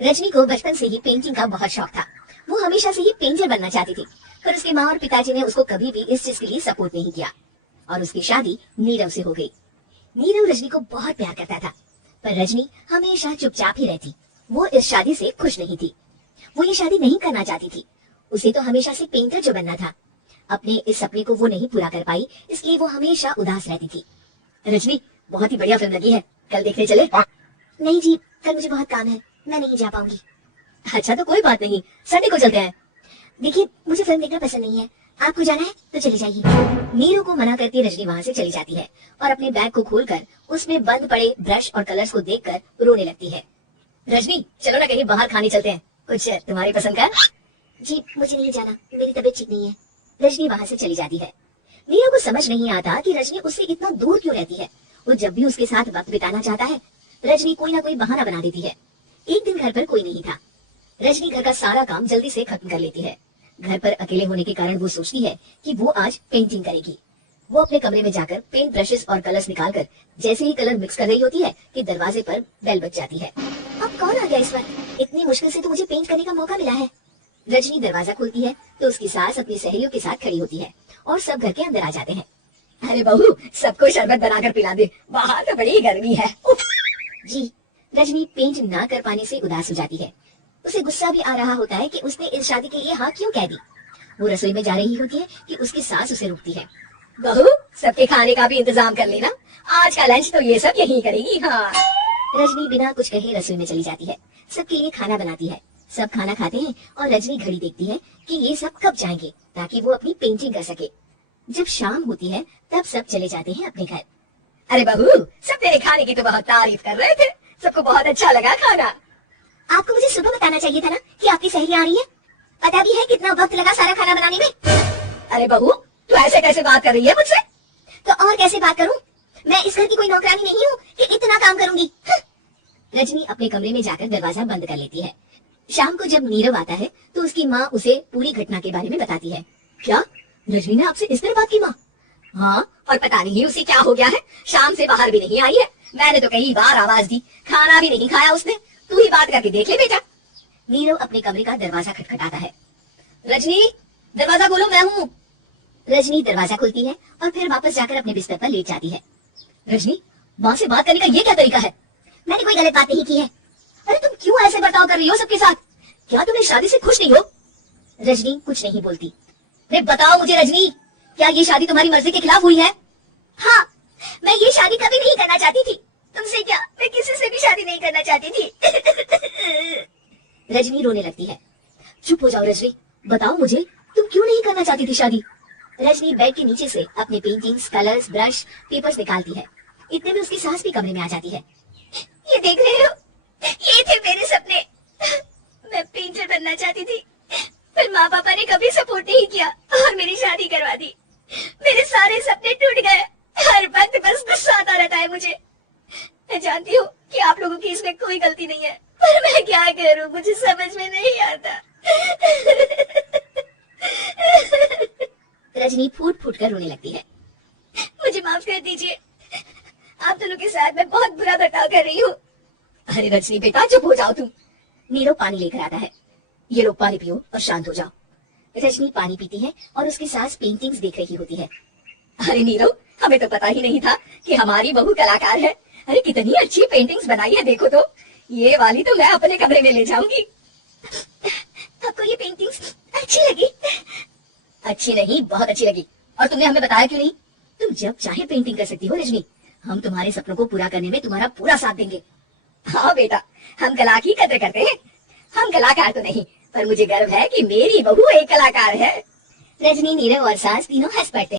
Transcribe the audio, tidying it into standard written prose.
रजनी को बचपन से ही पेंटिंग का बहुत शौक था। वो हमेशा से ही पेंटर बनना चाहती थी, पर उसके माँ और पिताजी ने उसको कभी भी इस चीज के लिए सपोर्ट नहीं किया और उसकी शादी नीरव से हो गई। नीरव रजनी को बहुत प्यार करता था, पर रजनी हमेशा चुपचाप ही रहती। वो इस शादी से खुश नहीं थी। वो ये शादी नहीं करना चाहती थी। उसे तो हमेशा से पेंटर जो बनना था। अपने इस सपने को वो नहीं पूरा कर पाई, इसलिए वो हमेशा उदास रहती थी। रजनी, बहुत ही बढ़िया फिल्म लगी है, कल देखने चले? नहीं जी, कल मुझे बहुत काम है, मैं नहीं जा पाऊंगी। अच्छा तो कोई बात नहीं, संडे को चलते हैं। देखिए, मुझे फिल्म देखना पसंद नहीं है, आपको जाना है तो चले जाइए। नीरू को मना करती रजनी वहाँ से चली जाती है और अपने बैग को खोलकर उसमें बंद पड़े ब्रश और कलर्स को देखकर रोने लगती है। रजनी, चलो ना कहीं बाहर खाने चलते हैं, कुछ तुम्हारी पसंद का। जी मुझे नहीं जाना, मेरी तबीयत ठीक नहीं है। रजनी वहाँ से चली जाती है। नीरू को समझ नहीं आता कि रजनी उससे इतना दूर क्यों रहती है। वो जब भी उसके साथ वक्त बिताना चाहता है, रजनी कोई ना कोई बहाना बना देती है। एक दिन घर पर कोई नहीं था। रजनी घर का सारा काम जल्दी से खत्म कर लेती है। घर पर अकेले होने के कारण वो सोचती है कि वो आज पेंटिंग करेगी। वो अपने कमरे में जाकर पेंट ब्रशेस और कलर्स निकालकर जैसे ही कलर मिक्स कर रही होती है कि दरवाजे पर बेल बज जाती है। अब कौन आ गया इस वक्त? इतनी मुश्किल से तो मुझे पेंट करने का मौका मिला है। रजनी दरवाजा खोलती है तो उसकी सास अपनी सहेलियों के साथ खड़ी होती है और सब घर के अंदर आ जाते हैं। अरे बहू, सबको शरबत बनाकर पिला दे, बाहर तो बड़ी गर्मी है। जी। रजनी पेंट ना कर पाने से उदास हो जाती है। उसे गुस्सा भी आ रहा होता है कि उसने इस शादी के लिए हाँ क्यों कह दी। वो रसोई में जा रही होती है कि उसकी सास उसे रोकती है। बहू, सबके खाने का भी इंतजाम कर लेना, आज का लंच तो ये सब यही करेगी। हाँ। रजनी बिना कुछ कहे रसोई में चली जाती है, सबके लिए खाना बनाती है। सब खाना खाते हैं और रजनी घड़ी देखती है कि ये सब कब जाएंगे ताकि वो अपनी पेंटिंग कर सके। जब शाम होती है तब सब चले जाते हैं अपने घर। अरे बहू, सब तेरे खाने की तो बहुत तारीफ कर रहे थे, सबको बहुत अच्छा लगा खाना। आपको मुझे सुबह बताना चाहिए था ना कि आपकी सहेली आ रही है। पता भी है कितना वक्त लगा सारा खाना बनाने में। अरे बहू, तू ऐसे कैसे बात कर रही है मुझसे? तो और कैसे बात करूं? मैं इस घर की कोई नौकरानी नहीं हूँ कि इतना काम करूंगी। रजनी अपने कमरे में जाकर दरवाजा बंद कर लेती है। शाम को जब नीरव आता है तो उसकी माँ उसे पूरी घटना के बारे में बताती है। क्या रजनी ने आपसे इस तरह बात की माँ? हाँ, और पता नहीं उसे क्या हो गया है, शाम से बाहर भी नहीं आई है। मैंने तो कई बार आवाज दी, खाना भी नहीं खाया उसने। तू ही बात करके देख ले बेटा। नीरव अपने कमरे का दरवाजा खटखटाता है। रजनी, दरवाजा खोलो, मैं हूँ। रजनी दरवाजा खोलती है और फिर वापस जाकर अपने बिस्तर पर लेट जाती है। रजनी, माँ से बात करने का ये क्या तरीका है? मैंने कोई गलत बात नहीं की है। अरे तुम क्यों ऐसे बर्ताव कर रही हो सबके साथ? क्या तुम इस शादी से खुश नहीं हो? रजनी कुछ नहीं बोलती। अरे बताओ मुझे रजनी, क्या ये शादी तुम्हारी मर्जी के खिलाफ हुई है? हाँ, मैं ये शादी कभी नहीं करना चाहती थी। तुमसे क्या, मैं किसी से भी शादी नहीं करना चाहती थी। रजनी रोने लगती है। चुप हो जाओ रजनी, बताओ मुझे, तुम क्यों नहीं करना चाहती थी शादी? रजनी बेड के नीचे से अपने पेंटिंग्स, कलर्स, ब्रश, पेपर्स निकालती है। इतने में उसकी सास भी कमरे में आ जाती है। ये देख रहे हो, ये थे मेरे सपने। मैं पेंटर बनना चाहती थी, फिर माँ पापा ने कभी सपोर्ट नहीं किया और मेरी शादी करवा दी। मेरे सारे सपने टूट गए। हर वक्त बस गुस्सा आता रहता है मुझे। मैं जानती हूँ कि आप लोगों की इसमें कोई गलती नहीं है, पर मैं क्या करूँ, मुझे समझ में नहीं आता। रजनी फूट फूट कर रोने लगती है। मुझे माफ कर दीजिए, आप दोनों के साथ मैं बहुत बुरा बर्ताव कर रही हूँ। अरे रजनी बेटा, चुप हो जाओ तुम। नीरव पानी लेकर आता है। ये लो पानी पियो और शांत हो जाओ। रजनी पानी पीती है और उसकी सास पेंटिंग्स देख रही होती है। अरे नीरव, हमें तो पता ही नहीं था कि हमारी बहू कलाकार है। अरे कितनी अच्छी पेंटिंग्स बनाई है, देखो तो। ये वाली तो मैं अपने कमरे में ले जाऊंगी। आपको ये पेंटिंग्स अच्छी लगी? अच्छी नहीं, बहुत अच्छी लगी। और तुमने हमें बताया क्यों नहीं? तुम जब चाहे पेंटिंग कर सकती हो रजनी, हम तुम्हारे सपनों को पूरा करने में तुम्हारा पूरा साथ देंगे। हाँ बेटा, हम कला की कदर करते हैं। हम कलाकार तो नहीं, पर मुझे गर्व है कि मेरी बहू एक कलाकार है। रजनी, नीरव और सास तीनों हंस पड़ते हैं।